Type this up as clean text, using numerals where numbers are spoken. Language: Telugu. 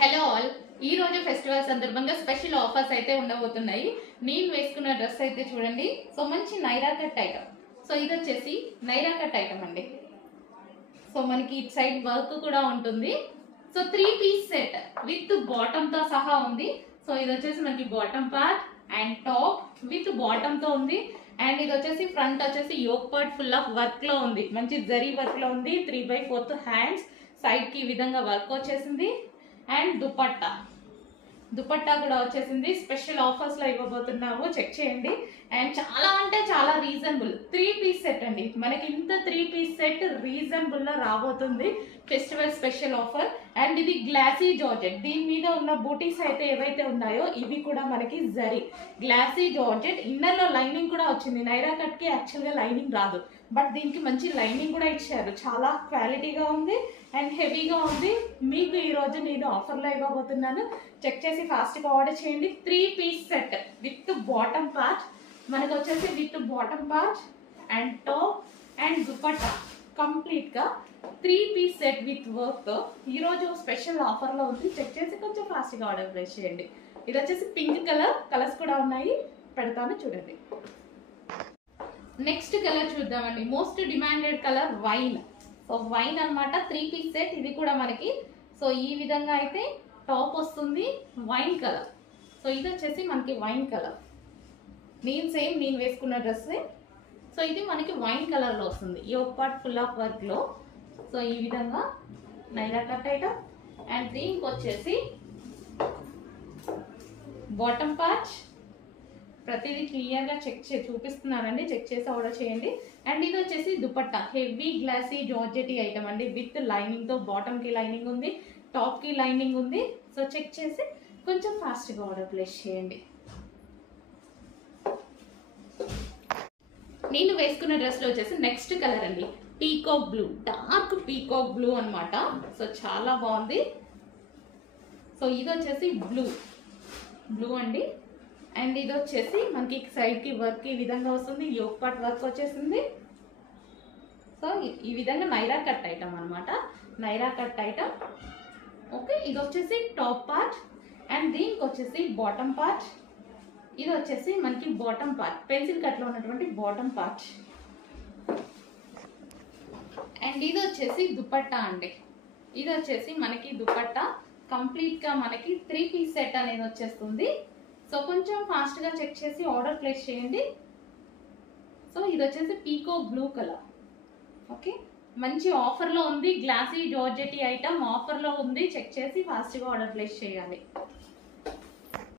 హలో ఆల్, ఈ రోజు ఫెస్టివల్ సందర్భంగా స్పెషల్ ఆఫర్స్ అయితే ఉండబోతున్నాయి. నేను వేసుకున్న డ్రెస్ అయితే చూడండి. సో మంచి నైరా కట్ ఐటమ్. సో ఇది వచ్చేసి నైరా కట్ ఐటమ్ అండి. సో మనకి ఇట్ సైడ్ వర్క్ కూడా ఉంటుంది. So 3 piece set with bottom తో సహా ఉంది. సో ఇది వచ్చేసి మనకి bottom part and top with bottom తో ఉంది. అండ్ ఇది వచ్చేసి ఫ్రంట్ వచ్చేసి yoke part full of work లో ఉంది. మంచి జరీ వర్క్ లో ఉంది. 3/4 హ్యాండ్స్ సైడ్ కి ఈ విధంగా వర్క్ వచ్చేసింది. అండ్ దుపట్టా కూడా వచ్చేసింది. స్పెషల్ ఆఫర్స్ లో ఇవ్వబోతున్నాము, చెక్ చేయండి. అండ్ చాలా అంటే చాలా రీజనబుల్ 3 పీస్ సెట్ అండి. మనకి ఇంత 3 పీస్ సెట్ రీజనబుల్ లో రాబోతుంది. Festival special offer. అండ్ ఇది గ్లాసీ జార్జెట్. దీని మీద ఉన్న బూటీస్ అయితే ఏవైతే ఉన్నాయో ఇవి కూడా మనకి జరీ గ్లాసీ జార్జెట్. ఇన్నర్ లో లైనింగ్ కూడా వచ్చింది. నైరా కట్ కి యాక్చువల్ గా లైనింగ్ రాదు, బట్ దీనికి మంచి లైనింగ్ కూడా ఇచ్చారు. చాలా క్వాలిటీగా ఉంది అండ్ హెవీగా ఉంది. మీకు ఈ రోజు నేను ఆఫర్లో ఇవ్వబోతున్నాను. చెక్ చేసి ఫాస్ట్గా ఆర్డర్ చేయండి. 3 piece set with bottom part మనకు వచ్చేసి with bottom part and top and dupatta complete గా 3 పీస్ సెట్ విత్ వర్క్ తో ఈ రోజు స్పెషల్ ఆఫర్ లో ఉంది. చెక్ చేసి కొంచెం ఫాస్ట్ గా ఆర్డర్ ప్లేస్ చేయండి. ఇది వచ్చేసి పింక్ కలర్స్ కూడా ఉన్నాయి, పెడతాను చూడండి. నెక్స్ట్ కలర్ చూద్దామండి. Most demanded colour wine. So wine అన్నమాట 3 పీస్ సెట్. ఇది కూడా మనకి సో ఈ విధంగా అయితే టాప్ వస్తుంది, వైన్ కలర్. సో ఇది వచ్చేసి మనకి వైన్ కలర్. నేను వేసుకున్న డ్రెస్. సో ఇది మనకి వైన్ కలర్ లో వస్తుంది. Yoke part full of work లో. సో ఈ విధంగా నైరా కట్ ఐటమ్. అండ్ దీనికి వచ్చేసి బాటమ్ పార్ట్ ప్రతిదీ క్లియర్ గా చూపిస్తున్నానండి. చెక్ చేసి ఆర్డర్ చేయండి. అండ్ ఇది వచ్చేసి dupatta heavy glossy georgette item అండి. విత్ లైనింగ్ తో బాటమ్ కి లైనింగ్ ఉంది, టాప్ కి లైనింగ్ ఉంది. సో చెక్ చేసి కొంచెం ఫాస్ట్ గా ఆర్డర్ ప్లేస్ చేయండి. నేను వేసుకున్న డ్రెస్ లో వచ్చేసి నెక్స్ట్ కలర్ అండి peacock blue. Dark peacock blue అన్నమాట. సో చాలా బాగుంది. సో ఇది వచ్చేసి బ్లూ అండి. అండ్ ఇది వచ్చేసి మనకి సైడ్ కి వర్క్ ఈ విధంగా వస్తుంది. యోక్ పార్ట్ వర్క్ వచ్చేసింది. సో ఈ విధంగా నైరా కట్ ఐటమ్ అనమాట. Naira cut item. ఓకే, ఇది వచ్చేసి టాప్ పార్ట్ అండ్ దీనికి వచ్చేసి బాటమ్ పార్ట్. ఇది వచ్చేసి మనకి బాటమ్ పార్ట్ పెన్సిల్ కట్ లో ఉన్నటువంటి బాటమ్ పార్ట్. అండ్ ఇది వచ్చేసి దుపట్టా అండి. ఇది వచ్చేసి మనకి దుపట్టా కంప్లీట్ గా మనకి 3 పీస్ సెట్ అనేది వచ్చేస్తుంది. సో కొంచెం ఫాస్ట్ గా చెక్ చేసి ఆర్డర్ ప్లేస్ చేయండి. సో ఇది వచ్చేసి పీకాక్ బ్లూ కలర్. ఓకే, మంచి ఆఫర్ లో ఉంది. గ్లాసీ జార్జెటీ ఐటమ్ ఆఫర్ లో ఉంది. చెక్ చేసి ఫాస్ట్ గా ఆర్డర్ ప్లేస్ చేయాలి.